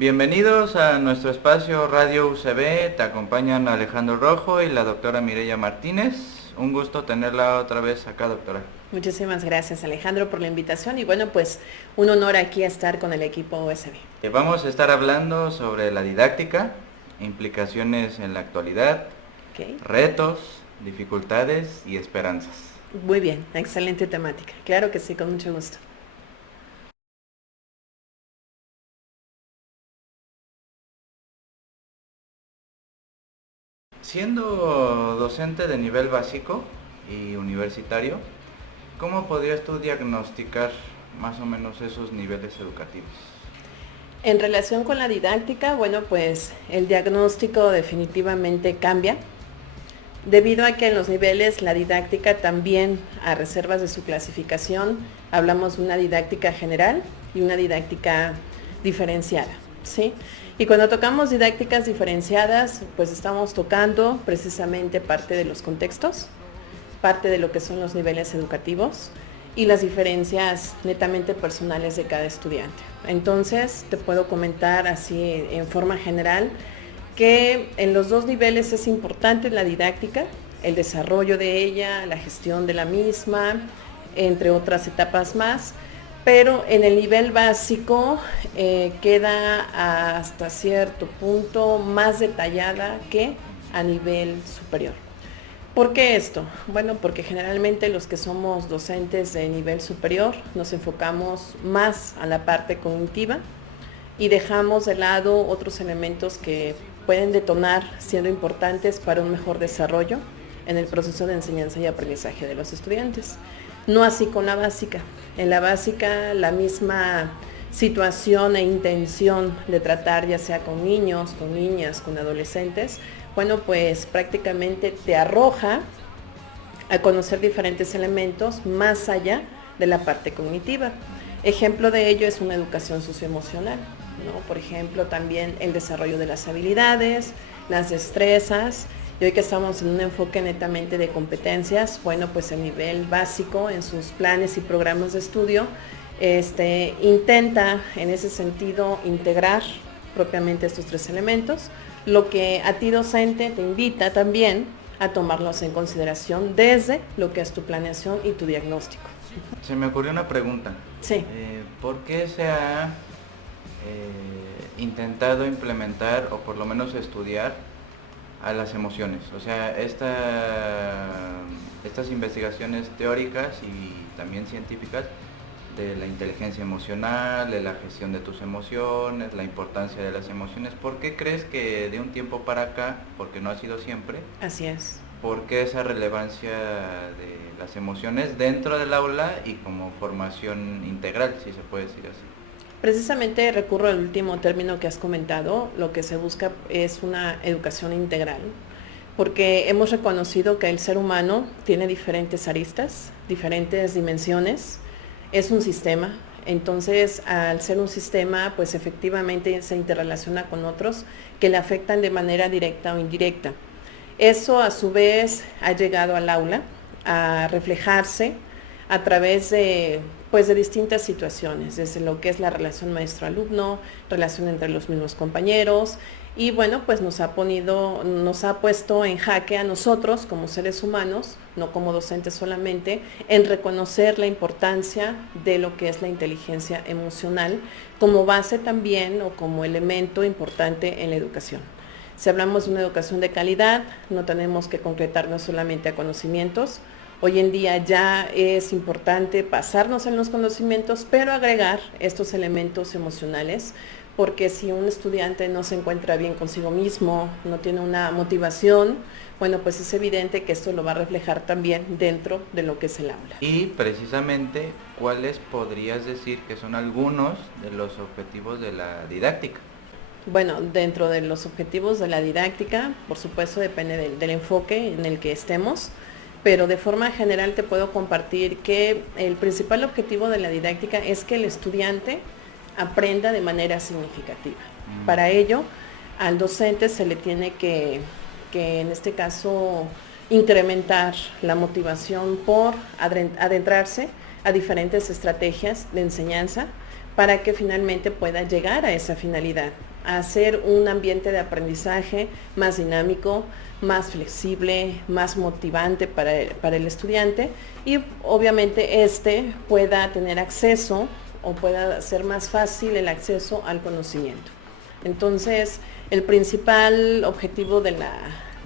Bienvenidos a nuestro espacio Radio UCB, te acompañan Alejandro Rojo y la doctora Mireya Martínez. Un gusto tenerla otra vez acá, doctora. Muchísimas gracias, Alejandro, por la invitación y bueno, pues un honor aquí estar con el equipo USB. Vamos a estar hablando sobre la didáctica, implicaciones en la actualidad, retos, dificultades y esperanzas. Muy bien, excelente temática. Claro que sí, con mucho gusto. Siendo docente de nivel básico y universitario, ¿cómo podrías tú diagnosticar más o menos esos niveles educativos? En relación con la didáctica, bueno, pues el diagnóstico definitivamente cambia, debido a que en los niveles la didáctica también, a reservas de su clasificación, hablamos de una didáctica general y una didáctica diferenciada, ¿sí? Y cuando tocamos didácticas diferenciadas, pues estamos tocando precisamente parte de los contextos, parte de lo que son los niveles educativos y las diferencias netamente personales de cada estudiante. Entonces, te puedo comentar así en forma general que en los dos niveles es importante la didáctica, el desarrollo de ella, la gestión de la misma, entre otras etapas más, pero en el nivel básico queda hasta cierto punto más detallada que a nivel superior. ¿Por qué esto? Bueno, porque generalmente los que somos docentes de nivel superior nos enfocamos más a la parte cognitiva y dejamos de lado otros elementos que pueden detonar siendo importantes para un mejor desarrollo en el proceso de enseñanza y aprendizaje de los estudiantes. No así con la básica. En la básica la misma situación e intención de tratar ya sea con niños, con niñas, con adolescentes, bueno, pues prácticamente te arroja a conocer diferentes elementos más allá de la parte cognitiva. Ejemplo de ello es una educación socioemocional, ¿no? Por ejemplo, también el desarrollo de las habilidades, las destrezas. Y hoy que estamos en un enfoque netamente de competencias, bueno, pues el nivel básico en sus planes y programas de estudio intenta en ese sentido integrar propiamente estos tres elementos, lo que a ti docente te invita también a tomarlos en consideración desde lo que es tu planeación y tu diagnóstico. Se me ocurrió una pregunta. Sí. ¿Por qué se ha intentado implementar o por lo menos estudiar a las emociones? O sea, estas investigaciones teóricas y también científicas de la inteligencia emocional, de la gestión de tus emociones, la importancia de las emociones. ¿Por qué crees que de un tiempo para acá, porque no ha sido siempre? Así es. ¿Por qué esa relevancia de las emociones dentro del aula y como formación integral, si se puede decir así? Precisamente recurro al último término que has comentado, lo que se busca es una educación integral, porque hemos reconocido que el ser humano tiene diferentes aristas, diferentes dimensiones, es un sistema, entonces al ser un sistema, pues efectivamente se interrelaciona con otros que le afectan de manera directa o indirecta. Eso a su vez ha llegado al aula a reflejarse a través de distintas situaciones, desde lo que es la relación maestro-alumno, relación entre los mismos compañeros, y bueno, pues nos ha puesto en jaque a nosotros como seres humanos, no como docentes solamente, en reconocer la importancia de lo que es la inteligencia emocional como base también o como elemento importante en la educación. Si hablamos de una educación de calidad, no tenemos que concretarnos solamente a conocimientos. Hoy en día ya es importante pasarnos en los conocimientos, pero agregar estos elementos emocionales, porque si un estudiante no se encuentra bien consigo mismo, no tiene una motivación, bueno, pues es evidente que esto lo va a reflejar también dentro de lo que es el aula. Y precisamente, ¿cuáles podrías decir que son algunos de los objetivos de la didáctica? Bueno, dentro de los objetivos de la didáctica, por supuesto depende del enfoque en el que estemos, pero de forma general te puedo compartir que el principal objetivo de la didáctica es que el estudiante aprenda de manera significativa. Para ello, al docente se le tiene que en este caso, incrementar la motivación por adentrarse a diferentes estrategias de enseñanza para que finalmente pueda llegar a esa finalidad. a hacer un ambiente de aprendizaje más dinámico, más flexible, más motivante para el estudiante y obviamente pueda tener acceso o pueda ser más fácil el acceso al conocimiento. Entonces, el principal objetivo de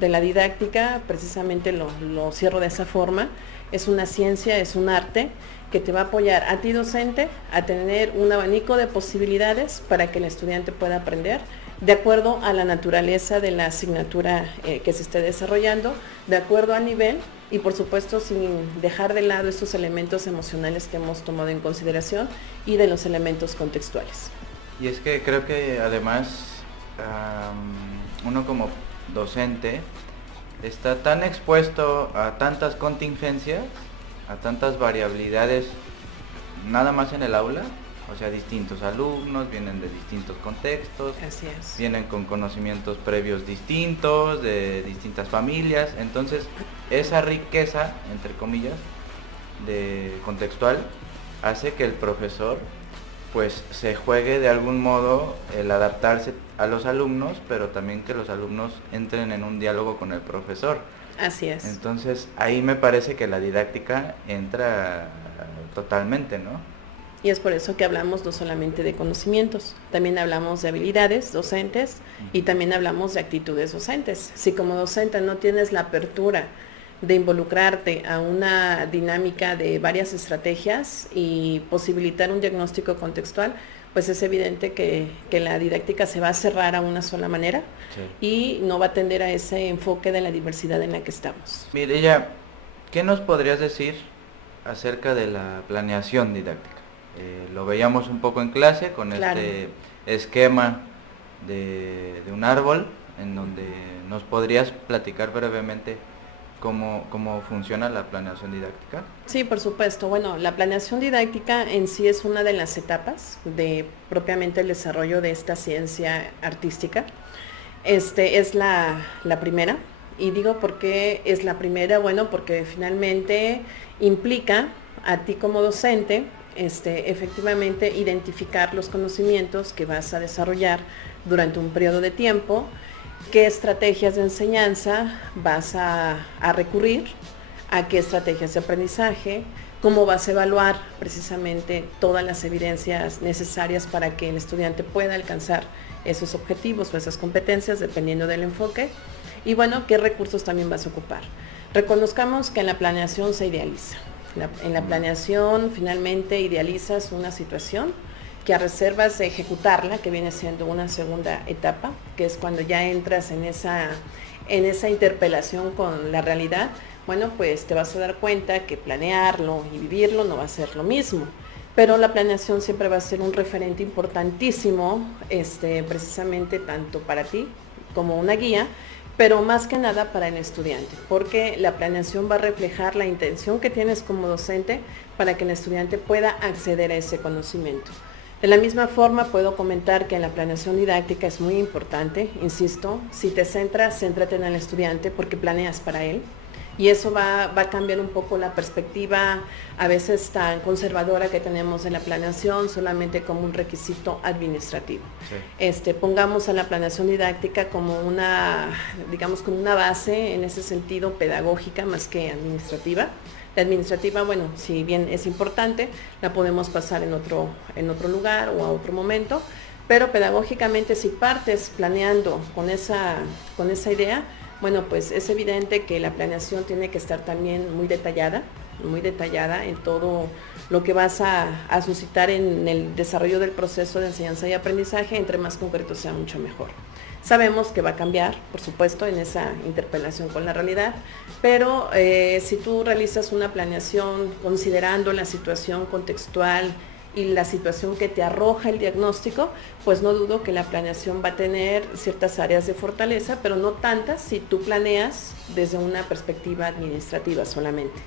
la didáctica, precisamente lo cierro de esa forma, es una ciencia, es un arte que te va a apoyar a ti docente a tener un abanico de posibilidades para que el estudiante pueda aprender de acuerdo a la naturaleza de la asignatura que se esté desarrollando, de acuerdo al nivel y por supuesto sin dejar de lado estos elementos emocionales que hemos tomado en consideración y de los elementos contextuales. Y es que creo que además uno como docente está tan expuesto a tantas contingencias, a tantas variabilidades, nada más en el aula, o sea, distintos alumnos, vienen de distintos contextos, Así es. Vienen con conocimientos previos distintos, de distintas familias, entonces esa riqueza, entre comillas, de contextual, hace que el profesor pues se juegue de algún modo el adaptarse a los alumnos, pero también que los alumnos entren en un diálogo con el profesor. Así es. Entonces ahí me parece que la didáctica entra totalmente, ¿no? Y es por eso que hablamos no solamente de conocimientos, también hablamos de habilidades docentes y también hablamos de actitudes docentes. Si como docente no tienes la apertura de involucrarte a una dinámica de varias estrategias y posibilitar un diagnóstico contextual, pues es evidente que la didáctica se va a cerrar a una sola manera y no va a atender a ese enfoque de la diversidad en la que estamos. Mireya, ¿qué nos podrías decir acerca de la planeación didáctica? Lo veíamos un poco en clase con este esquema de un árbol, en donde nos podrías platicar brevemente cómo funciona la planeación didáctica. Sí, por supuesto. Bueno, la planeación didáctica en sí es una de las etapas de propiamente el desarrollo de esta ciencia artística. Es la primera, y digo por qué es la primera, bueno, porque finalmente implica a ti como docente efectivamente identificar los conocimientos que vas a desarrollar durante un periodo de tiempo, qué estrategias de enseñanza vas a recurrir, a qué estrategias de aprendizaje, cómo vas a evaluar precisamente todas las evidencias necesarias para que el estudiante pueda alcanzar esos objetivos o esas competencias dependiendo del enfoque y bueno, qué recursos también vas a ocupar. Reconozcamos que en la planeación se idealiza. En la planeación finalmente idealizas una situación que a reservas de ejecutarla, que viene siendo una segunda etapa, que es cuando ya entras en esa interpelación con la realidad, bueno, pues te vas a dar cuenta que planearlo y vivirlo no va a ser lo mismo. Pero la planeación siempre va a ser un referente importantísimo, precisamente tanto para ti como una guía, pero más que nada para el estudiante, porque la planeación va a reflejar la intención que tienes como docente para que el estudiante pueda acceder a ese conocimiento. De la misma forma puedo comentar que la planeación didáctica es muy importante, insisto, si te céntrate en el estudiante porque planeas para él. Y eso va a cambiar un poco la perspectiva a veces tan conservadora que tenemos de la planeación solamente como un requisito administrativo. Sí. Pongamos a la planeación didáctica como digamos, como una base en ese sentido pedagógica más que administrativa. La administrativa, bueno, si bien es importante, la podemos pasar en otro lugar o a otro momento, pero pedagógicamente si partes planeando con esa idea, bueno, pues es evidente que la planeación tiene que estar también muy detallada en todo lo que vas a suscitar en el desarrollo del proceso de enseñanza y aprendizaje, entre más concreto sea mucho mejor. Sabemos que va a cambiar, por supuesto, en esa interpelación con la realidad, pero si tú realizas una planeación considerando la situación contextual y la situación que te arroja el diagnóstico, pues no dudo que la planeación va a tener ciertas áreas de fortaleza, pero no tantas si tú planeas desde una perspectiva administrativa solamente.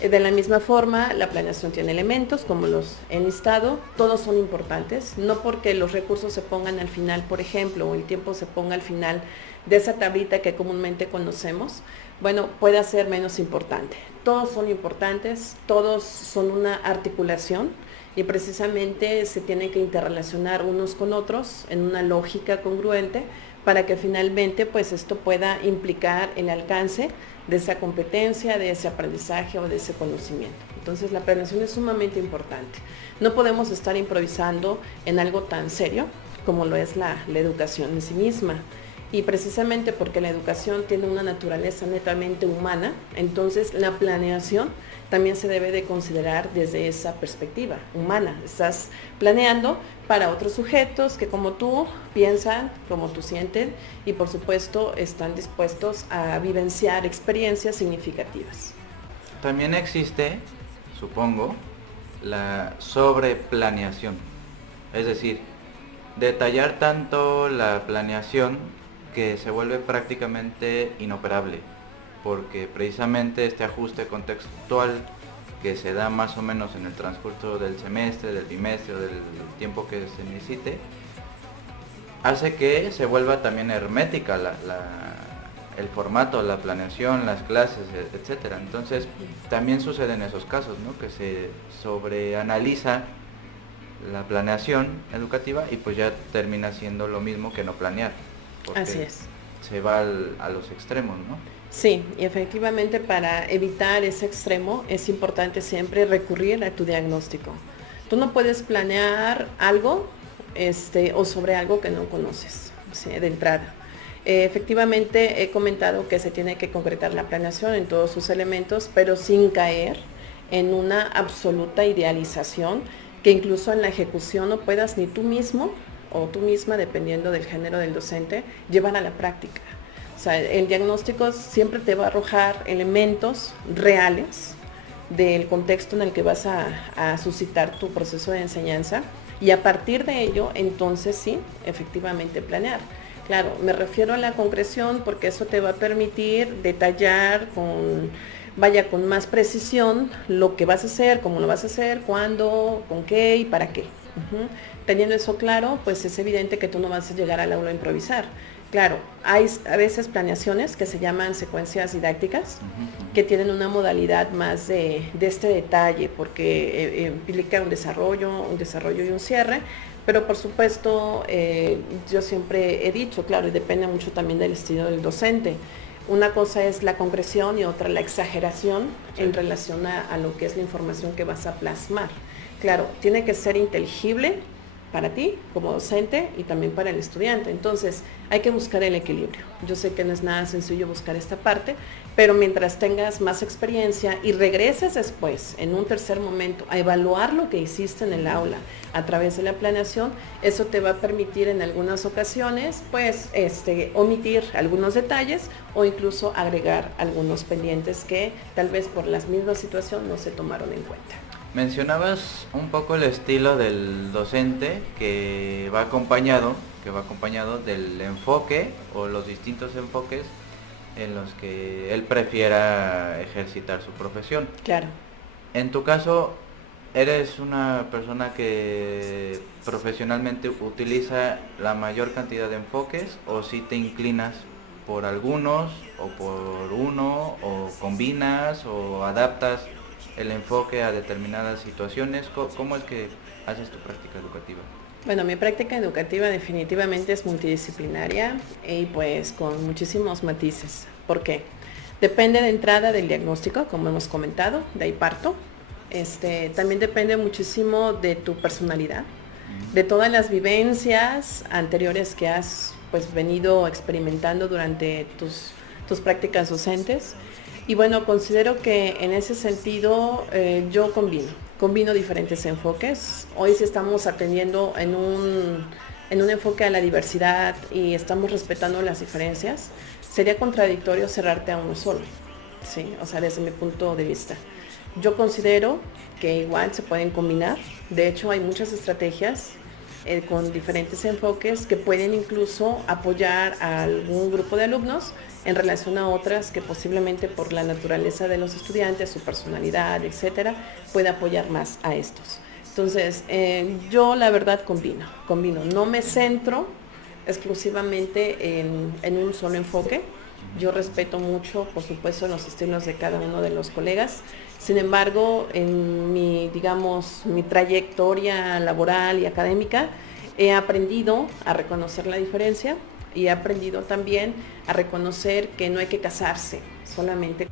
De la misma forma, la planeación tiene elementos, como los he listado, todos son importantes, no porque los recursos se pongan al final, por ejemplo, o el tiempo se ponga al final de esa tablita que comúnmente conocemos, bueno, pueda ser menos importante. Todos son importantes, todos son una articulación y precisamente se tienen que interrelacionar unos con otros en una lógica congruente para que finalmente pues esto pueda implicar el alcance de esa competencia, de ese aprendizaje o de ese conocimiento. Entonces la planeación es sumamente importante. No podemos estar improvisando en algo tan serio como lo es la educación en sí misma. Y precisamente porque la educación tiene una naturaleza netamente humana, entonces la planeación también se debe de considerar desde esa perspectiva humana. Estás planeando para otros sujetos que como tú piensan, como tú sienten y por supuesto están dispuestos a vivenciar experiencias significativas. También existe, supongo, la sobreplaneación, es decir, detallar tanto la planeación que se vuelve prácticamente inoperable, porque precisamente este ajuste contextual que se da más o menos en el transcurso del semestre, del bimestre o del tiempo que se necesite, hace que se vuelva también hermética el formato, la planeación, las clases, etcétera. Entonces también sucede en esos casos, ¿no? Que se sobreanaliza la planeación educativa y pues ya termina siendo lo mismo que no planear. Así es. Se va a los extremos, ¿no? Sí, y efectivamente para evitar ese extremo es importante siempre recurrir a tu diagnóstico. Tú no puedes planear algo o sobre algo que no conoces, ¿sí? De entrada. Efectivamente he comentado que se tiene que concretar la planeación en todos sus elementos, pero sin caer en una absoluta idealización que incluso en la ejecución no puedas ni tú mismo o tú misma, dependiendo del género del docente, llevar a la práctica. O sea, el diagnóstico siempre te va a arrojar elementos reales del contexto en el que vas a suscitar tu proceso de enseñanza y a partir de ello, entonces sí, efectivamente planear. Claro, me refiero a la concreción porque eso te va a permitir detallar con más precisión lo que vas a hacer, cómo lo vas a hacer, cuándo, con qué y para qué. Teniendo eso claro, pues es evidente que tú no vas a llegar al aula a improvisar. Claro, hay a veces planeaciones que se llaman secuencias didácticas, que tienen una modalidad más de este detalle, porque implica un desarrollo y un cierre, pero por supuesto yo siempre he dicho, claro, y depende mucho también del estilo del docente. Una cosa es la concreción y otra la exageración en relación a lo que es la información que vas a plasmar. Claro, tiene que ser inteligible para ti como docente y también para el estudiante. Entonces, hay que buscar el equilibrio. Yo sé que no es nada sencillo buscar esta parte, pero mientras tengas más experiencia y regreses después, en un tercer momento, a evaluar lo que hiciste en el aula a través de la planeación, eso te va a permitir en algunas ocasiones, pues, omitir algunos detalles o incluso agregar algunos pendientes que tal vez por la misma situación no se tomaron en cuenta. Mencionabas un poco el estilo del docente que va acompañado del enfoque o los distintos enfoques en los que él prefiera ejercitar su profesión. Claro. En tu caso, ¿eres una persona que profesionalmente utiliza la mayor cantidad de enfoques o si te inclinas por algunos o por uno o combinas o adaptas el enfoque a determinadas situaciones? ¿Cómo es que haces tu práctica educativa? Bueno, mi práctica educativa definitivamente es multidisciplinaria y pues con muchísimos matices. ¿Por qué? Depende de entrada del diagnóstico, como hemos comentado, de ahí parto. También depende muchísimo de tu personalidad, de todas las vivencias anteriores que has pues venido experimentando durante tus prácticas docentes. Y bueno, considero que en ese sentido yo combino diferentes enfoques. Hoy sí estamos atendiendo en un enfoque a la diversidad y estamos respetando las diferencias. Sería contradictorio cerrarte a uno solo, ¿sí? O sea, desde mi punto de vista. Yo considero que igual se pueden combinar. De hecho, hay muchas estrategias con diferentes enfoques que pueden incluso apoyar a algún grupo de alumnos en relación a otras que posiblemente por la naturaleza de los estudiantes, su personalidad, etcétera, puede apoyar más a estos. Entonces, yo la verdad combino, no me centro exclusivamente en un solo enfoque, Yo respeto mucho, por supuesto, los estilos de cada uno de los colegas. Sin embargo, en mi trayectoria laboral y académica, he aprendido a reconocer la diferencia y he aprendido también a reconocer que no hay que casarse solamente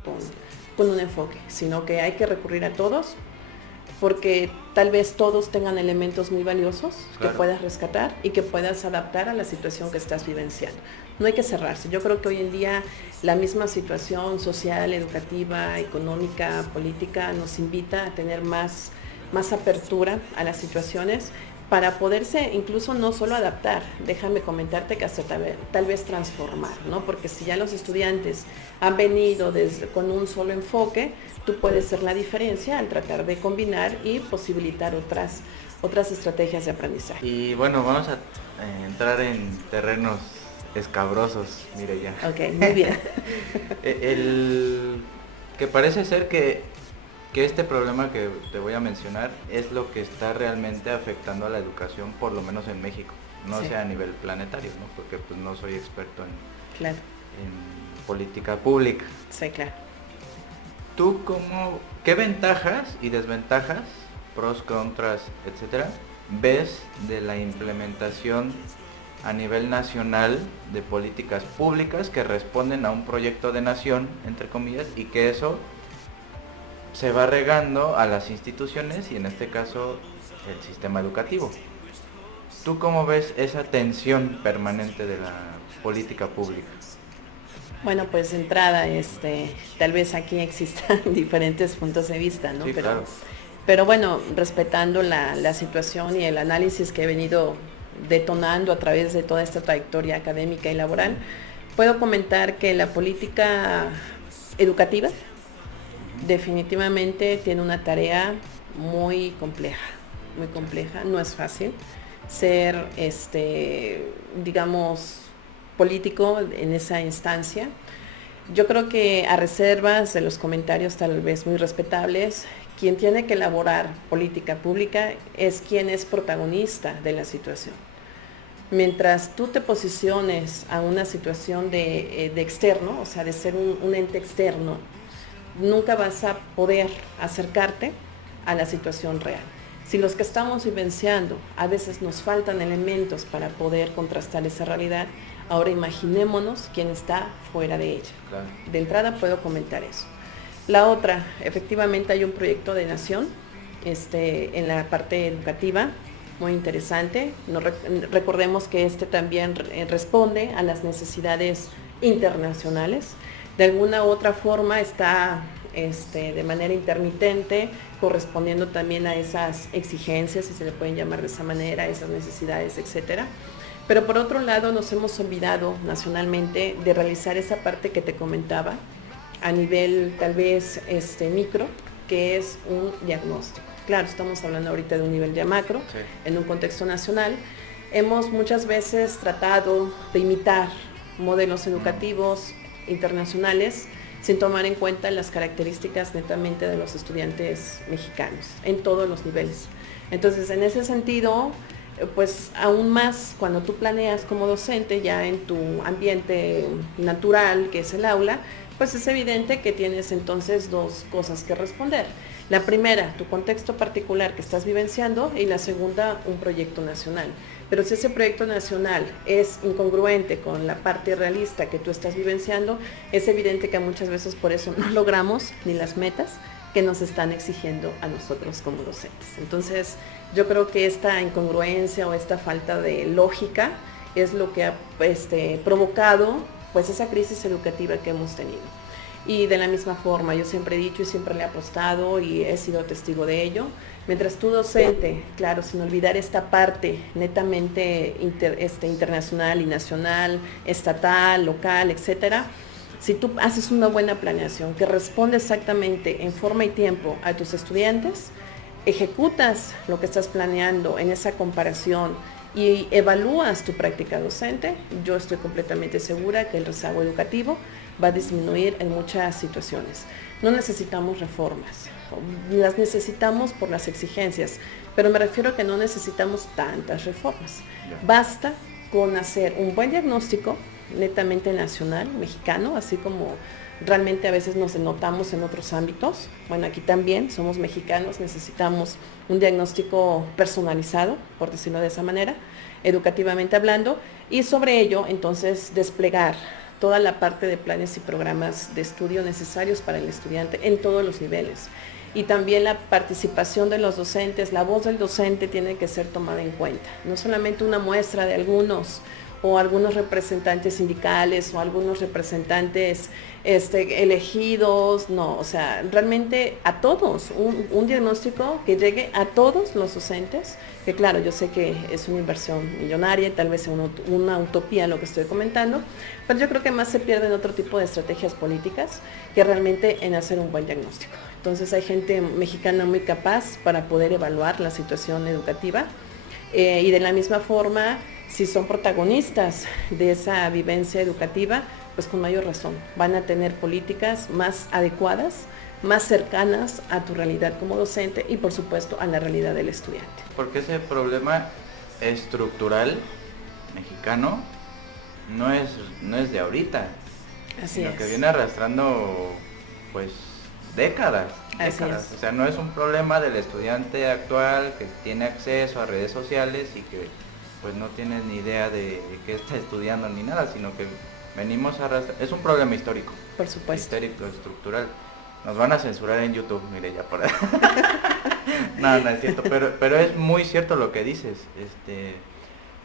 con un enfoque, sino que hay que recurrir a todos, porque tal vez todos tengan elementos muy valiosos que puedas rescatar y que puedas adaptar a la situación que estás vivenciando. No hay que cerrarse. Yo creo que hoy en día la misma situación social, educativa, económica, política nos invita a tener más apertura a las situaciones para poderse incluso no solo adaptar, déjame comentarte que hasta tal vez transformar, ¿no? Porque si ya los estudiantes han venido con un solo enfoque, tú puedes ser la diferencia al tratar de combinar y posibilitar otras estrategias de aprendizaje. Y bueno, vamos a entrar en terrenos escabrosos, Mireya. Ok, muy bien. El que parece ser que este problema que te voy a mencionar es lo que está realmente afectando a la educación, por lo menos en México, no sea a nivel planetario, ¿no? Porque pues no soy experto en política pública. Sí, claro. ¿Tú qué ventajas y desventajas, pros, contras, etcétera, ves de la implementación a nivel nacional de políticas públicas que responden a un proyecto de nación, entre comillas, y que eso se va regando a las instituciones y en este caso el sistema educativo? ¿Tú cómo ves esa tensión permanente de la política pública? Bueno, pues de entrada, tal vez aquí existan diferentes puntos de vista, ¿no? Sí, claro. Pero bueno, respetando la situación y el análisis que he venido detonando a través de toda esta trayectoria académica y laboral, puedo comentar que la política educativa definitivamente tiene una tarea muy compleja, no es fácil ser, político en esa instancia. Yo creo que a reservas de los comentarios tal vez muy respetables, quien tiene que elaborar política pública es quien es protagonista de la situación. Mientras tú te posiciones a una situación de externo, o sea, de ser un ente externo, nunca vas a poder acercarte a la situación real. Si los que estamos vivenciando a veces nos faltan elementos para poder contrastar esa realidad, ahora imaginémonos quién está fuera de ella. Claro. De entrada puedo comentar eso. La otra, efectivamente hay un proyecto de nación en la parte educativa, muy interesante. Recordemos que también responde a las necesidades internacionales. De alguna u otra forma está de manera intermitente correspondiendo también a esas exigencias, si se le pueden llamar de esa manera, esas necesidades, etcétera. Pero por otro lado nos hemos olvidado nacionalmente de realizar esa parte que te comentaba a nivel tal vez micro, que es un diagnóstico. Claro, estamos hablando ahorita de un nivel ya macro, sí, en un contexto nacional. Hemos muchas veces tratado de imitar modelos educativos internacionales sin tomar en cuenta las características netamente de los estudiantes mexicanos en todos los niveles. Entonces, en ese sentido, pues aún más cuando tú planeas como docente ya en tu ambiente natural, que es el aula, pues es evidente que tienes entonces dos cosas que responder. La primera, tu contexto particular que estás vivenciando, y la segunda, un proyecto nacional. Pero si ese proyecto nacional es incongruente con la parte realista que tú estás vivenciando, es evidente que muchas veces por eso no logramos ni las metas que nos están exigiendo a nosotros como docentes. Entonces, yo creo que esta incongruencia o esta falta de lógica es lo que ha provocado pues esa crisis educativa que hemos tenido. Y de la misma forma, yo siempre he dicho y siempre le he apostado y he sido testigo de ello, mientras tú docente, claro, sin olvidar esta parte netamente internacional y nacional, estatal, local, etcétera, si tú haces una buena planeación que responde exactamente en forma y tiempo a tus estudiantes, ejecutas lo que estás planeando en esa comparación y evalúas tu práctica docente, yo estoy completamente segura que el rezago educativo va a disminuir en muchas situaciones. No necesitamos reformas, las necesitamos por las exigencias, pero me refiero a que no necesitamos tantas reformas. Basta con hacer un buen diagnóstico netamente nacional, mexicano, así como realmente a veces nos notamos en otros ámbitos. Bueno, aquí también somos mexicanos, necesitamos un diagnóstico personalizado, por decirlo de esa manera, educativamente hablando, y sobre ello entonces desplegar toda la parte de planes y programas de estudio necesarios para el estudiante en todos los niveles. Y también la participación de los docentes, la voz del docente tiene que ser tomada en cuenta, no solamente una muestra de algunos o algunos representantes sindicales o algunos representantes elegidos, no, o sea, realmente a todos, un diagnóstico que llegue a todos los docentes, que claro, yo sé que es una inversión millonaria, tal vez sea una utopía lo que estoy comentando, pero yo creo que más se pierde en otro tipo de estrategias políticas que realmente en hacer un buen diagnóstico. Entonces hay gente mexicana muy capaz para poder evaluar la situación educativa y de la misma forma, si son protagonistas de esa vivencia educativa, pues con mayor razón van a tener políticas más adecuadas, más cercanas a tu realidad como docente y por supuesto a la realidad del estudiante. Porque ese problema estructural mexicano no es de ahorita, sino que viene arrastrando pues décadas. O sea, no es un problema del estudiante actual que tiene acceso a redes sociales y que pues no tiene ni idea de qué está estudiando ni nada, sino que venimos a arrastrar. Es un problema histórico. Por supuesto. Histórico, estructural. Nos van a censurar en YouTube, mire ya por ahí. No es cierto, pero es muy cierto lo que dices.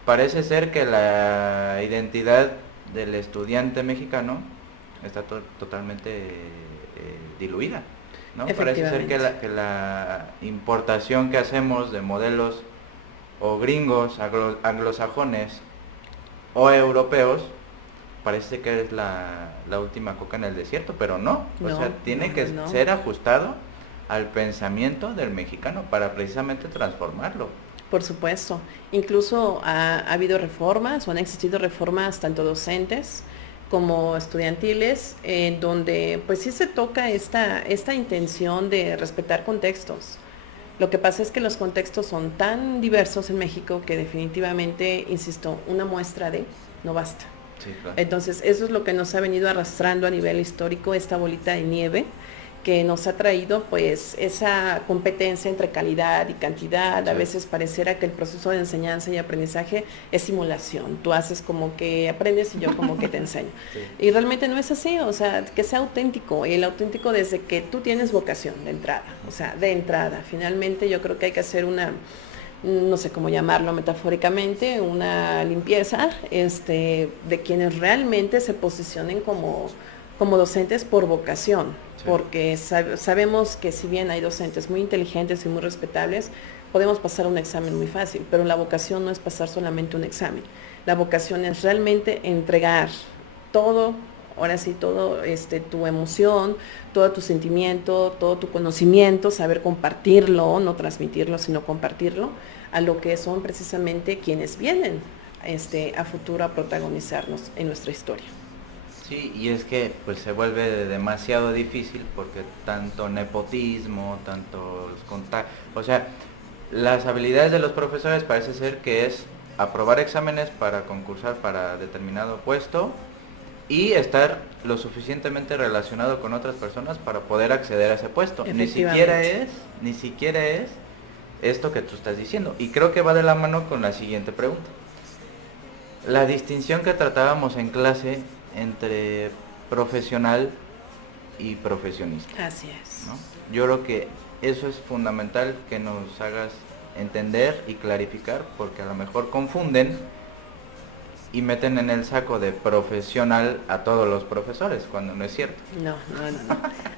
Parece ser que la identidad del estudiante mexicano está totalmente diluida, ¿no? Parece ser que la importación que hacemos de modelos o gringos, anglosajones o europeos, parece que es la última coca en el desierto, pero no, o sea, tiene que ser ajustado al pensamiento del mexicano para precisamente transformarlo. Por supuesto, incluso ha habido reformas o han existido reformas tanto docentes como estudiantiles, en donde pues sí se toca esta intención de respetar contextos. Lo que pasa es que los contextos son tan diversos en México que definitivamente, insisto, una muestra de no basta. Sí, claro. Entonces, eso es lo que nos ha venido arrastrando a nivel histórico, esta bolita de nieve, que nos ha traído pues esa competencia entre calidad y cantidad. A veces pareciera que el proceso de enseñanza y aprendizaje es simulación. Tú haces como que aprendes y yo como que te enseño. Sí. Y realmente no es así, o sea, que sea auténtico. Y el auténtico desde que tú tienes vocación de entrada, o sea, de entrada. Finalmente yo creo que hay que hacer no sé cómo llamarlo metafóricamente, una limpieza de quienes realmente se posicionen como docentes por vocación, sí. Porque sabemos que si bien hay docentes muy inteligentes y muy respetables, podemos pasar un examen muy fácil, pero la vocación no es pasar solamente un examen. La vocación es realmente entregar todo, ahora sí, todo tu emoción, todo tu sentimiento, todo tu conocimiento, saber compartirlo, no transmitirlo, sino compartirlo a lo que son precisamente quienes vienen a futuro a protagonizarnos en nuestra historia. Sí, y es que pues se vuelve demasiado difícil porque tanto nepotismo, tanto los contactos, o sea, las habilidades de los profesores parece ser que es aprobar exámenes para concursar para determinado puesto y estar lo suficientemente relacionado con otras personas para poder acceder a ese puesto. Ni siquiera es esto que tú estás diciendo. Y creo que va de la mano con la siguiente pregunta. La distinción que tratábamos en clase entre profesional y profesionista. Así es. ¿No? Yo creo que eso es fundamental que nos hagas entender y clarificar, porque a lo mejor confunden y meten en el saco de profesional a todos los profesores, cuando no es cierto. No.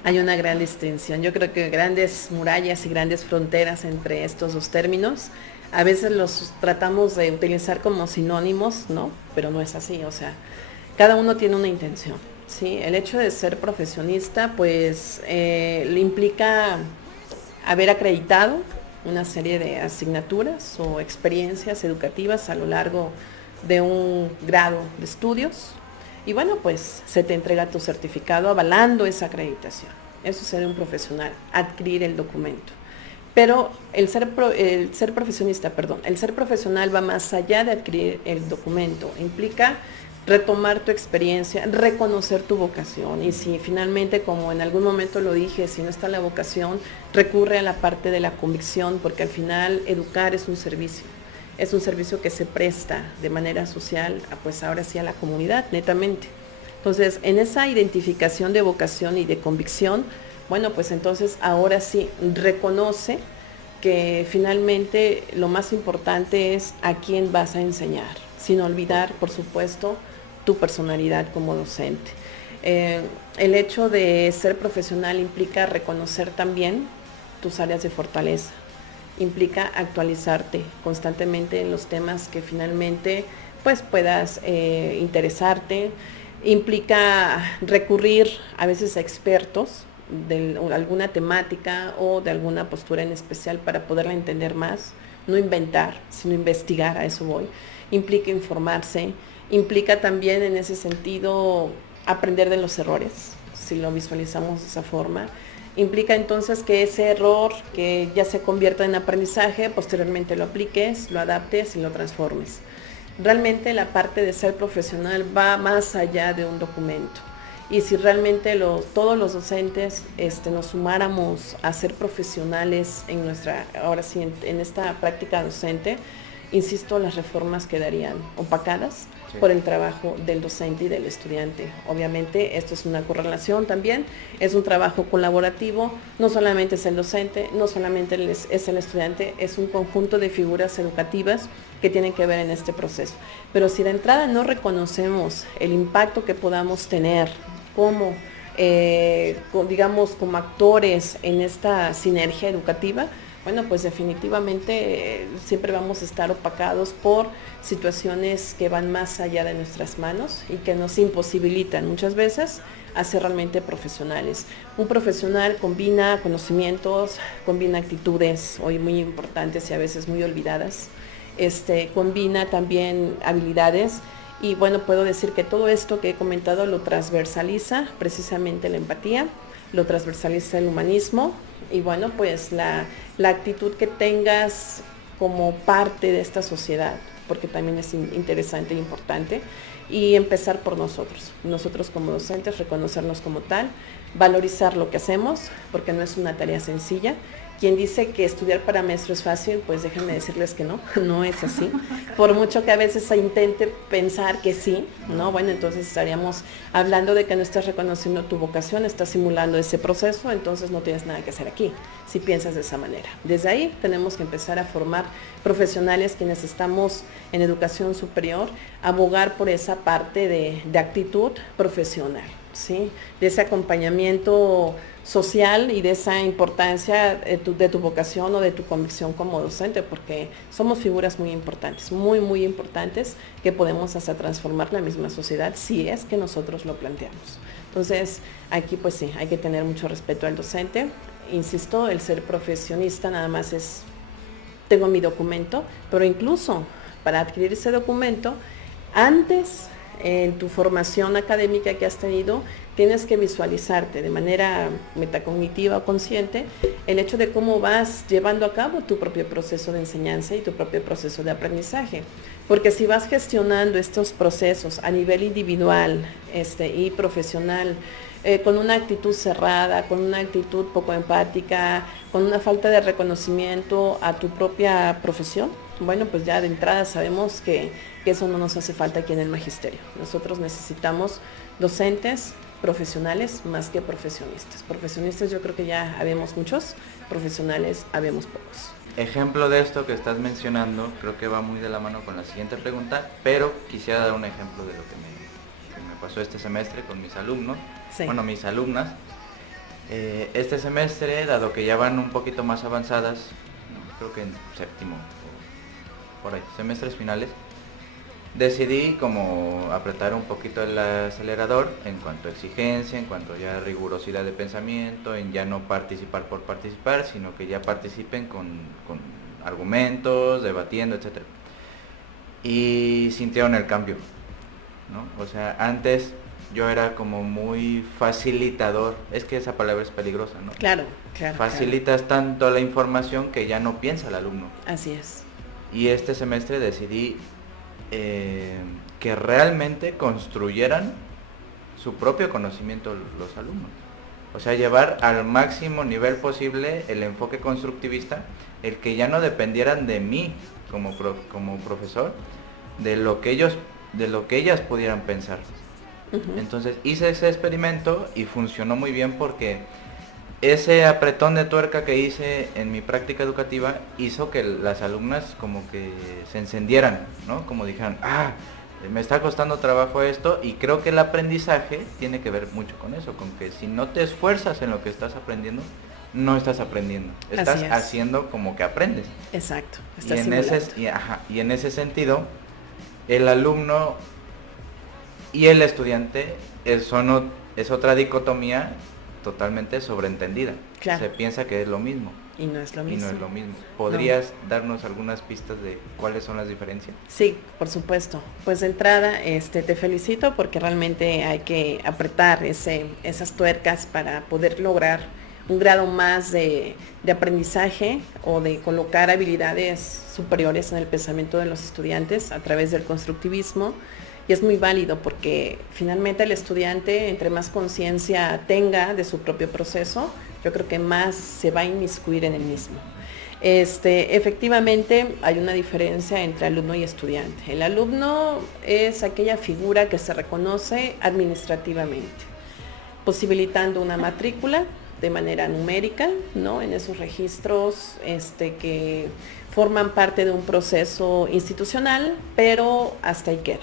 Hay una gran distinción. Yo creo que grandes murallas y grandes fronteras entre estos dos términos. A veces los tratamos de utilizar como sinónimos, ¿no? Pero no es así, o sea, cada uno tiene una intención, ¿sí? El hecho de ser profesionista, pues, le implica haber acreditado una serie de asignaturas o experiencias educativas a lo largo de un grado de estudios. Y bueno, pues, se te entrega tu certificado avalando esa acreditación. Eso es ser un profesional, adquirir el documento. Pero el ser profesional va más allá de adquirir el documento. Implica retomar tu experiencia, reconocer tu vocación. Y si finalmente, como en algún momento lo dije, si no está la vocación, recurre a la parte de la convicción, porque al final educar es un servicio que se presta de manera social, pues ahora sí a la comunidad, netamente. Entonces, en esa identificación de vocación y de convicción, bueno, pues entonces ahora sí reconoce que finalmente lo más importante es a quién vas a enseñar, sin olvidar, por supuesto, tu personalidad como docente. El hecho de ser profesional implica reconocer también tus áreas de fortaleza, implica actualizarte constantemente en los temas que finalmente pues puedas interesarte, implica recurrir a veces a expertos de alguna temática o de alguna postura en especial para poderla entender más, no inventar, sino investigar, a eso voy. Implica informarse, implica también en ese sentido aprender de los errores, si lo visualizamos de esa forma. Implica entonces que ese error que ya se convierta en aprendizaje, posteriormente lo apliques, lo adaptes y lo transformes. Realmente la parte de ser profesional va más allá de un documento. Y si realmente todos los docentes nos sumáramos a ser profesionales en ahora sí, en esta práctica docente, insisto, las reformas quedarían opacadas por el trabajo del docente y del estudiante. Obviamente esto es una correlación también, es un trabajo colaborativo, no solamente es el docente, no solamente es el estudiante, es un conjunto de figuras educativas que tienen que ver en este proceso. Pero si de entrada no reconocemos el impacto que podamos tener como, digamos, como actores en esta sinergia educativa, bueno, pues definitivamente siempre vamos a estar opacados por situaciones que van más allá de nuestras manos y que nos imposibilitan muchas veces a ser realmente profesionales. Un profesional combina conocimientos, combina actitudes hoy muy importantes y a veces muy olvidadas, combina también habilidades. Y bueno, puedo decir que todo esto que he comentado lo transversaliza precisamente la empatía, lo transversaliza el humanismo y bueno, pues la actitud que tengas como parte de esta sociedad, porque también es interesante e importante, y empezar por nosotros como docentes, reconocernos como tal, valorizar lo que hacemos, porque no es una tarea sencilla. Quien dice que estudiar para maestro es fácil, pues déjenme decirles que no, no es así. Por mucho que a veces se intente pensar que sí, ¿no? Bueno, entonces estaríamos hablando de que no estás reconociendo tu vocación, estás simulando ese proceso, entonces no tienes nada que hacer aquí, si piensas de esa manera. Desde ahí tenemos que empezar a formar profesionales quienes estamos en educación superior, abogar por esa parte de actitud profesional, ¿sí? De ese acompañamiento social y de esa importancia de tu vocación o de tu convicción como docente, porque somos figuras muy importantes, muy, muy importantes, que podemos hasta transformar la misma sociedad si es que nosotros lo planteamos. Entonces, aquí pues sí, hay que tener mucho respeto al docente. Insisto, el ser profesionista nada más tengo mi documento, pero incluso para adquirir ese documento, antes en tu formación académica que has tenido, tienes que visualizarte de manera metacognitiva o consciente el hecho de cómo vas llevando a cabo tu propio proceso de enseñanza y tu propio proceso de aprendizaje. Porque si vas gestionando estos procesos a nivel individual y profesional, con una actitud cerrada, con una actitud poco empática, con una falta de reconocimiento a tu propia profesión, bueno, pues ya de entrada sabemos que eso no nos hace falta aquí en el magisterio. Nosotros necesitamos docentes profesionales más que profesionistas. Profesionistas yo creo que ya habemos muchos, profesionales habemos pocos. Ejemplo de esto que estás mencionando, creo que va muy de la mano con la siguiente pregunta, pero quisiera dar un ejemplo de lo que me pasó este semestre con mis alumnos, sí. Bueno, mis alumnas. Este semestre, dado que ya van un poquito más avanzadas, creo que en séptimo, por ahí, semestres finales, decidí como apretar un poquito el acelerador en cuanto a exigencia, en cuanto ya a rigurosidad de pensamiento, en ya no participar por participar, sino que ya participen con argumentos, debatiendo, etc. Y sintieron el cambio, ¿no? O sea, antes yo era como muy facilitador, es que esa palabra es peligrosa, ¿no? Claro. Facilitas tanto la información que ya no piensa el alumno. Así es. Y este semestre decidí que realmente construyeran su propio conocimiento los alumnos. O sea, llevar al máximo nivel posible el enfoque constructivista, el que ya no dependieran de mí como profesor, de lo que ellas pudieran pensar. Uh-huh. Entonces hice ese experimento y funcionó muy bien, porque ese apretón de tuerca que hice en mi práctica educativa hizo que las alumnas como que se encendieran, ¿no? Como dijeran, me está costando trabajo esto, y creo que el aprendizaje tiene que ver mucho con eso, con que si no te esfuerzas en lo que estás aprendiendo, no estás aprendiendo, estás haciendo como que aprendes. Exacto. Y en ese sentido, el alumno y el estudiante es otra dicotomía totalmente sobreentendida. Claro. Se piensa que es lo mismo. Y no es lo mismo. ¿Podrías darnos algunas pistas de cuáles son las diferencias? Sí, por supuesto. Pues de entrada, te felicito, porque realmente hay que apretar esas tuercas para poder lograr un grado más de aprendizaje, o de colocar habilidades superiores en el pensamiento de los estudiantes a través del constructivismo. Y es muy válido, porque finalmente el estudiante, entre más conciencia tenga de su propio proceso, yo creo que más se va a inmiscuir en el mismo. Efectivamente hay una diferencia entre alumno y estudiante. El alumno es aquella figura que se reconoce administrativamente, posibilitando una matrícula de manera numérica, ¿no? En esos registros que forman parte de un proceso institucional, pero hasta ahí queda.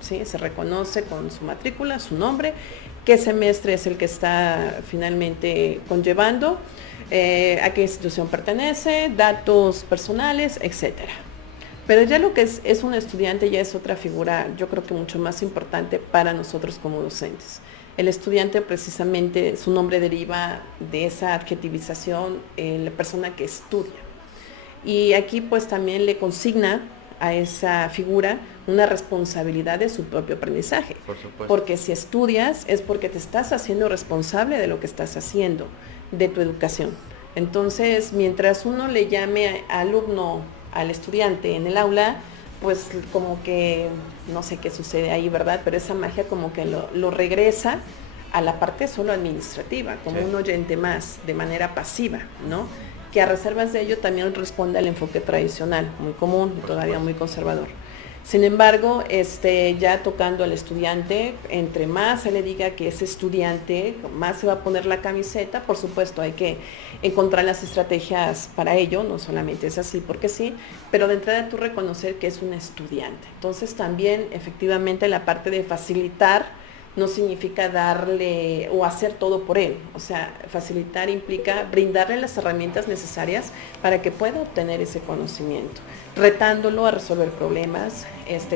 ¿Sí? Se reconoce con su matrícula, su nombre, qué semestre es el que está finalmente conllevando, a qué institución pertenece, datos personales, etcétera. Pero ya lo que es un estudiante ya es otra figura, yo creo que mucho más importante para nosotros como docentes. El estudiante, precisamente, su nombre deriva de esa adjetivización, la persona que estudia. Y aquí pues también le consigna a esa figura una responsabilidad de su propio aprendizaje. Por supuesto. Porque si estudias es porque te estás haciendo responsable de lo que estás haciendo, de tu educación. Entonces, mientras uno le llame alumno al estudiante en el aula, pues como que no sé qué sucede ahí, ¿verdad? Pero esa magia como que lo regresa a la parte solo administrativa, como un oyente más, de manera pasiva, ¿no? Que a reservas de ello también responde al enfoque tradicional, muy común y todavía muy conservador. Sin embargo, ya tocando al estudiante, entre más se le diga que es estudiante, más se va a poner la camiseta. Por supuesto, hay que encontrar las estrategias para ello, no solamente es así porque sí, pero de entrada tú reconocer que es un estudiante. Entonces también, efectivamente, la parte de facilitar no significa darle o hacer todo por él. O sea, facilitar implica brindarle las herramientas necesarias para que pueda obtener ese conocimiento, retándolo a resolver problemas,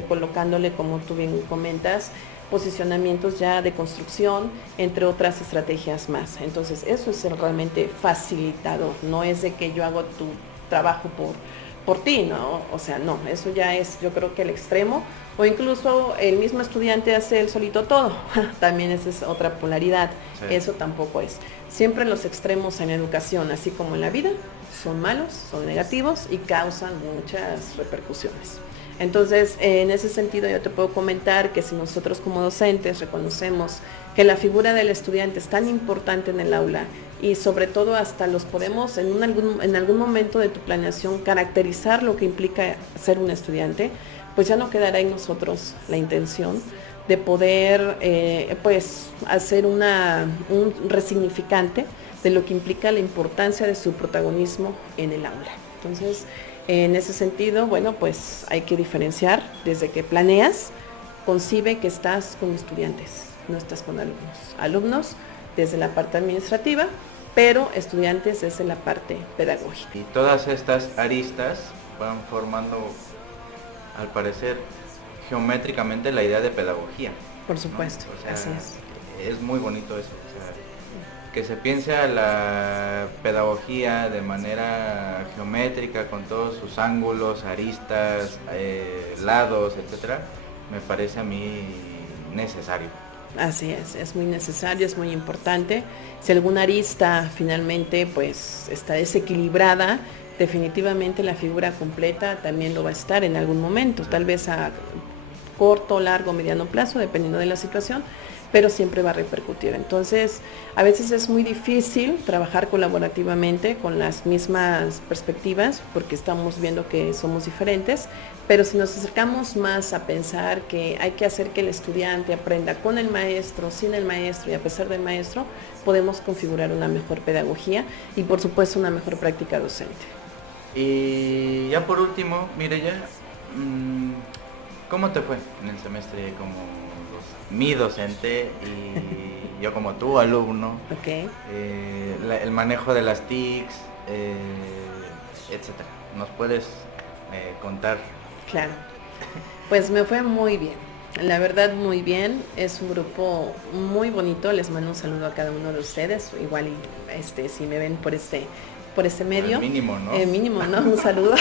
colocándole, como tú bien comentas, posicionamientos ya de construcción, entre otras estrategias más. Entonces, eso es ser realmente facilitador, no es de que yo hago tu trabajo por ti, ¿no? O sea, no, eso ya es, yo creo que el extremo, o incluso el mismo estudiante hace él solito todo. También esa es otra polaridad. Sí. Eso tampoco es. Siempre los extremos en la educación, así como en la vida, son malos, son negativos y causan muchas repercusiones. Entonces, en ese sentido yo te puedo comentar que si nosotros como docentes reconocemos que la figura del estudiante es tan importante en el aula, y sobre todo hasta los podemos en algún momento de tu planeación caracterizar lo que implica ser un estudiante, pues ya no quedará en nosotros la intención de poder pues hacer un resignificante de lo que implica la importancia de su protagonismo en el aula. Entonces, en ese sentido, bueno, pues hay que diferenciar desde que planeas, concibe que estás con estudiantes, no estás con alumnos. Alumnos desde la parte administrativa, pero estudiantes desde la parte pedagógica. Y todas estas aristas van formando, al parecer, geométricamente la idea de pedagogía. Por supuesto, ¿no? O sea, así es. Es muy bonito eso, o sea, que se piense a la pedagogía de manera geométrica, con todos sus ángulos, aristas, lados, etcétera, me parece a mí necesario. Así es muy necesario, es muy importante. Si alguna arista finalmente pues está desequilibrada, definitivamente la figura completa también lo va a estar en algún momento, tal vez a corto, largo, mediano plazo, dependiendo de la situación, pero siempre va a repercutir. Entonces, a veces es muy difícil trabajar colaborativamente con las mismas perspectivas porque estamos viendo que somos diferentes, pero si nos acercamos más a pensar que hay que hacer que el estudiante aprenda con el maestro, sin el maestro y a pesar del maestro, podemos configurar una mejor pedagogía y por supuesto una mejor práctica docente. Y ya por último, Mireya, ¿cómo te fue en el semestre como mi docente y yo como tu alumno? Okay. El manejo de las TICs, etcétera. ¿Nos puedes contar? Claro, pues me fue muy bien, la verdad muy bien, es un grupo muy bonito, les mando un saludo a cada uno de ustedes, igual y si me ven por este medio. Mínimo, ¿no? Mínimo, ¿no? Un saludo.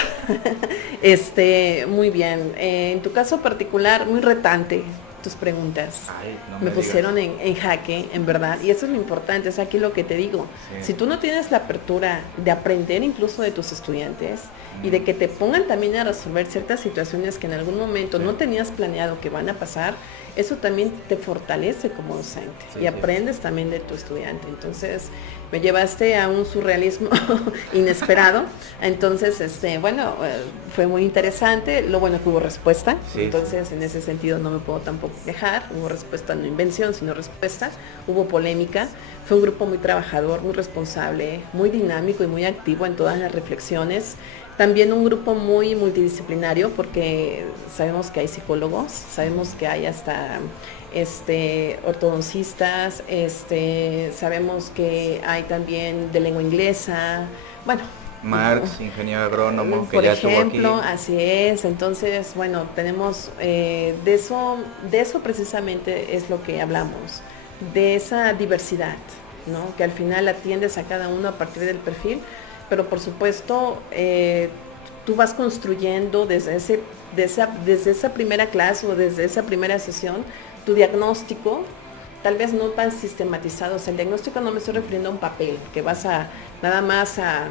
Muy bien. En tu caso particular, muy retante tus preguntas. Ay, no me pusieron en jaque, en verdad. Y eso es lo importante, es aquí lo que te digo. Sí. Si tú no tienes la apertura de aprender incluso de tus estudiantes y de que te pongan también a resolver ciertas situaciones que en algún momento no tenías planeado que van a pasar, eso también te fortalece como docente y aprendes también de tu estudiante. Entonces, me llevaste a un surrealismo inesperado. Entonces, fue muy interesante. Lo bueno que hubo respuesta. Entonces, en ese sentido no me puedo tampoco quejar. Hubo respuesta, no invención, sino respuesta. Hubo polémica. Fue un grupo muy trabajador, muy responsable, muy dinámico y muy activo en todas las reflexiones. También un grupo muy multidisciplinario porque sabemos que hay psicólogos, sabemos que hay hasta ortodoncistas, sabemos que hay también de lengua inglesa, bueno. Marx, ingeniero agrónomo, que por ya ejemplo, estuvo aquí. Así es, entonces, bueno, tenemos de eso precisamente es lo que hablamos, de esa diversidad, ¿no? Que al final atiendes a cada uno a partir del perfil, pero por supuesto tú vas construyendo desde esa primera clase o desde esa primera sesión tu diagnóstico, tal vez no tan sistematizado. O sea, el diagnóstico no me estoy refiriendo a un papel que vas a nada más a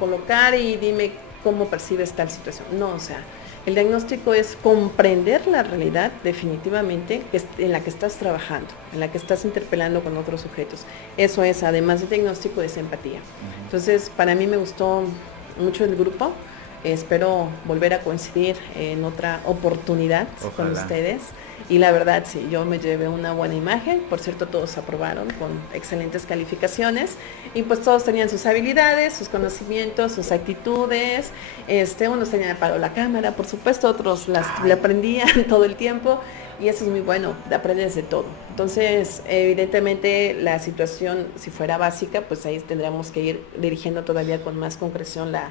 colocar y dime cómo percibes tal situación. No, o sea, el diagnóstico es comprender la realidad definitivamente en la que estás trabajando, en la que estás interpelando con otros sujetos. Eso es, además de diagnóstico, es empatía. Entonces, para mí me gustó mucho el grupo. Espero volver a coincidir en otra oportunidad con ustedes. Y la verdad, sí, yo me llevé una buena imagen. Por cierto, todos aprobaron con excelentes calificaciones. Y pues todos tenían sus habilidades, sus conocimientos, sus actitudes. Unos tenían apagado la cámara, por supuesto, otros le aprendían todo el tiempo. Y eso es muy bueno, de aprender de todo. Entonces, evidentemente, la situación, si fuera básica, pues ahí tendríamos que ir dirigiendo todavía con más concreción la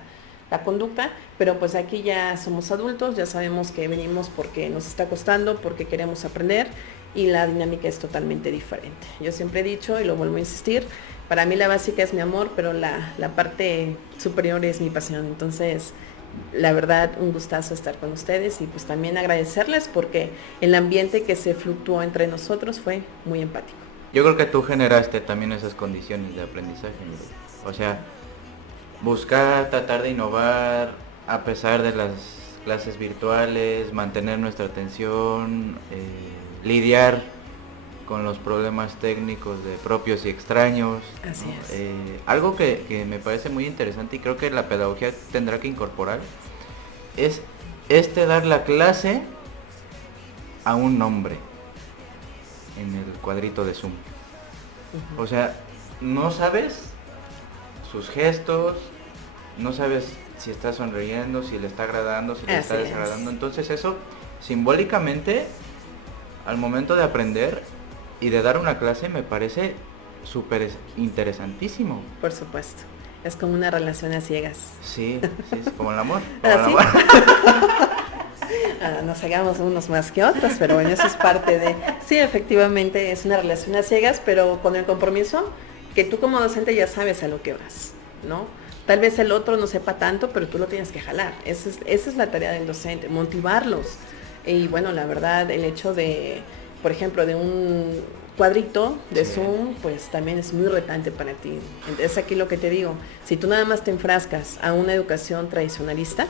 conducta, pero pues aquí ya somos adultos, ya sabemos que venimos porque nos está costando, porque queremos aprender y la dinámica es totalmente diferente. Yo siempre he dicho y lo vuelvo a insistir, para mí la básica es mi amor, pero la parte superior es mi pasión. Entonces, la verdad, un gustazo estar con ustedes y pues también agradecerles porque el ambiente que se fluctuó entre nosotros fue muy empático. Yo creo que tú generaste también esas condiciones de aprendizaje, ¿no? O sea, buscar, tratar de innovar a pesar de las clases virtuales, mantener nuestra atención, lidiar con los problemas técnicos de propios y extraños. Así ¿no? es. Algo que me parece muy interesante y creo que la pedagogía tendrá que incorporar es dar la clase a un nombre en el cuadrito de Zoom. O sea, no sabes sus gestos, no sabes si está sonriendo, si le está agradando, si le está desagradando. Entonces eso, simbólicamente, al momento de aprender y de dar una clase, me parece súper interesantísimo. Por supuesto. Es como una relación a ciegas. Sí, es como el amor. Nos hagamos unos más que otros, pero bueno, eso es parte de... Sí, efectivamente, es una relación a ciegas, pero con el compromiso que tú como docente ya sabes a lo que vas, ¿no? Tal vez el otro no sepa tanto, pero tú lo tienes que jalar. Esa es la tarea del docente, motivarlos. Y bueno, la verdad, el hecho de por ejemplo, de un cuadrito de Sí. Zoom, pues también es muy retante para ti. Es aquí lo que te digo, si tú nada más te enfrascas a una educación tradicionalista,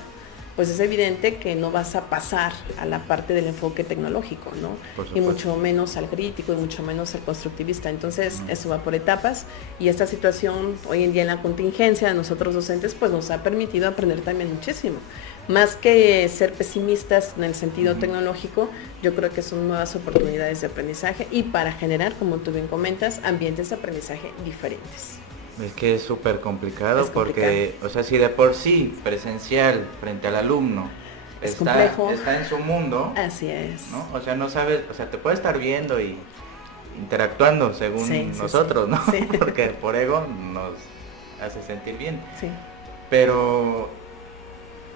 pues es evidente que no vas a pasar a la parte del enfoque tecnológico, ¿no? Por Y supuesto. mucho menos al crítico y mucho menos al constructivista. Entonces, eso va por etapas y esta situación hoy en día en la contingencia de nosotros docentes, pues nos ha permitido aprender también muchísimo. Más que ser pesimistas en el sentido tecnológico, yo creo que son nuevas oportunidades de aprendizaje y para generar, como tú bien comentas, ambientes de aprendizaje diferentes. Es que es súper complicado Es porque, o sea, si de por sí presencial frente al alumno Es complejo. está en su mundo, Así es. ¿no? O sea, no sabes, o sea, te puede estar viendo y interactuando según Sí, sí, nosotros, sí. ¿no? Sí. Porque por ego nos hace sentir bien. Sí, Pero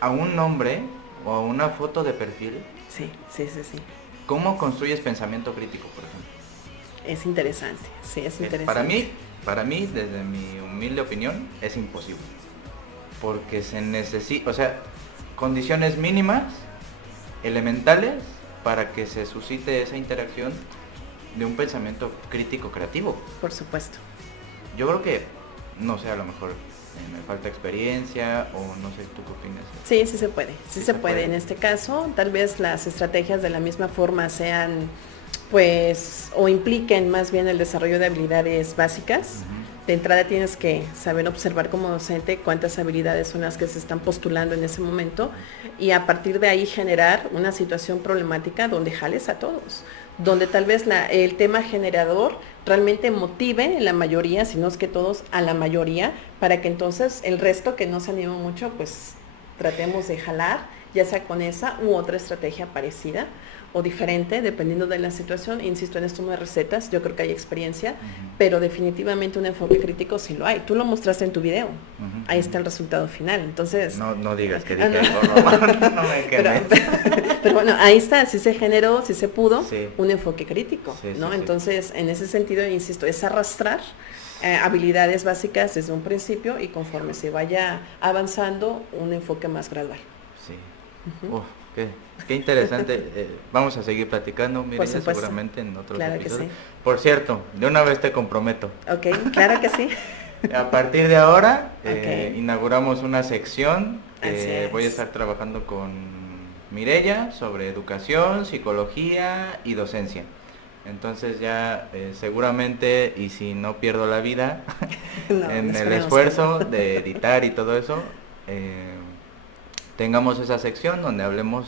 a un nombre o a una foto de perfil, sí, sí, sí, sí. ¿cómo construyes pensamiento crítico, por ejemplo? Es interesante, sí, es interesante. Para mí, desde mi humilde opinión, es imposible. Porque se necesita, o sea, condiciones mínimas, elementales, para que se suscite esa interacción de un pensamiento crítico creativo. Por supuesto. Yo creo que, no sé, a lo mejor me falta experiencia o no sé, ¿tú qué opinas? Sí, sí se puede, sí Sí se se puede. puede. En este caso, tal vez las estrategias de la misma forma sean, pues, o impliquen más bien el desarrollo de habilidades básicas. De entrada tienes que saber observar como docente cuántas habilidades son las que se están postulando en ese momento y a partir de ahí generar una situación problemática donde jales a todos, donde tal vez el tema generador realmente motive en la mayoría, si no es que todos, a la mayoría, para que entonces el resto que no se anima mucho, pues tratemos de jalar, ya sea con esa u otra estrategia parecida o diferente, dependiendo de la situación. Insisto, en esto no hay recetas, yo creo que hay experiencia, pero definitivamente un enfoque crítico sí lo hay. Tú lo mostraste en tu video, ahí está el resultado final. Entonces, No digas que Ah, dije no. algo, no me pero, quemé. pero bueno, ahí está, sí se generó, sí se pudo, Sí. un enfoque crítico, Sí, sí, ¿no? sí. Entonces, en ese sentido, insisto, es arrastrar habilidades básicas desde un principio y conforme se vaya avanzando, un enfoque más gradual. Sí. Uf, qué interesante. Vamos a seguir platicando, Mireya, supuesto. seguramente en otros Claro que episodios. sí. Por cierto, de una vez te comprometo. Ok, claro que sí. A partir de ahora, Ok. inauguramos una sección Así que es. voy a estar trabajando con Mireya sobre educación, psicología y docencia. Entonces ya seguramente, y si no pierdo la vida, No, en el esperemos esfuerzo que no. de editar y todo eso, tengamos esa sección donde hablemos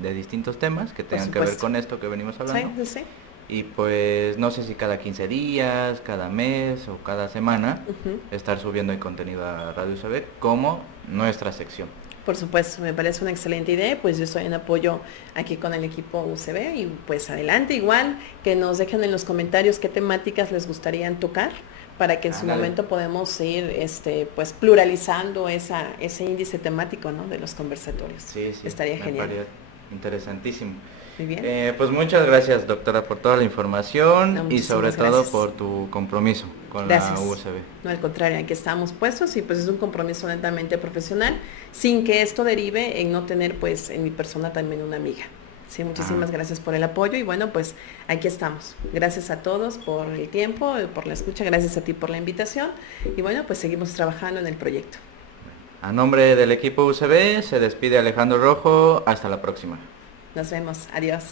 de distintos temas que tengan que ver supuesto. con esto que venimos hablando. Sí, sí, sí. Y pues no sé si cada 15 días, cada mes o cada semana Ujú. estar subiendo el contenido a Radio UCB como nuestra sección. Por supuesto, me parece una excelente idea, pues yo estoy en apoyo aquí con el equipo UCB y pues adelante, igual que nos dejen en los comentarios qué temáticas les gustaría tocar para que en su Ándale. momento podamos ir pues pluralizando ese índice temático, ¿no? De los conversatorios. Sí, Estaría me genial. pareció interesantísimo. Muy bien. Pues muchas gracias, doctora, por toda la información No, y sobre muchísimas todo gracias. por tu compromiso con Gracias. la UCB. No, al contrario, aquí estamos puestos y pues es un compromiso netamente profesional, sin que esto derive en no tener pues en mi persona también una amiga. Sí, muchísimas gracias por el apoyo y bueno, pues aquí estamos. Gracias a todos por el tiempo, por la escucha, gracias a ti por la invitación y bueno, pues seguimos trabajando en el proyecto. A nombre del equipo UCB se despide Alejandro Rojo. Hasta la próxima. Nos vemos. Adiós.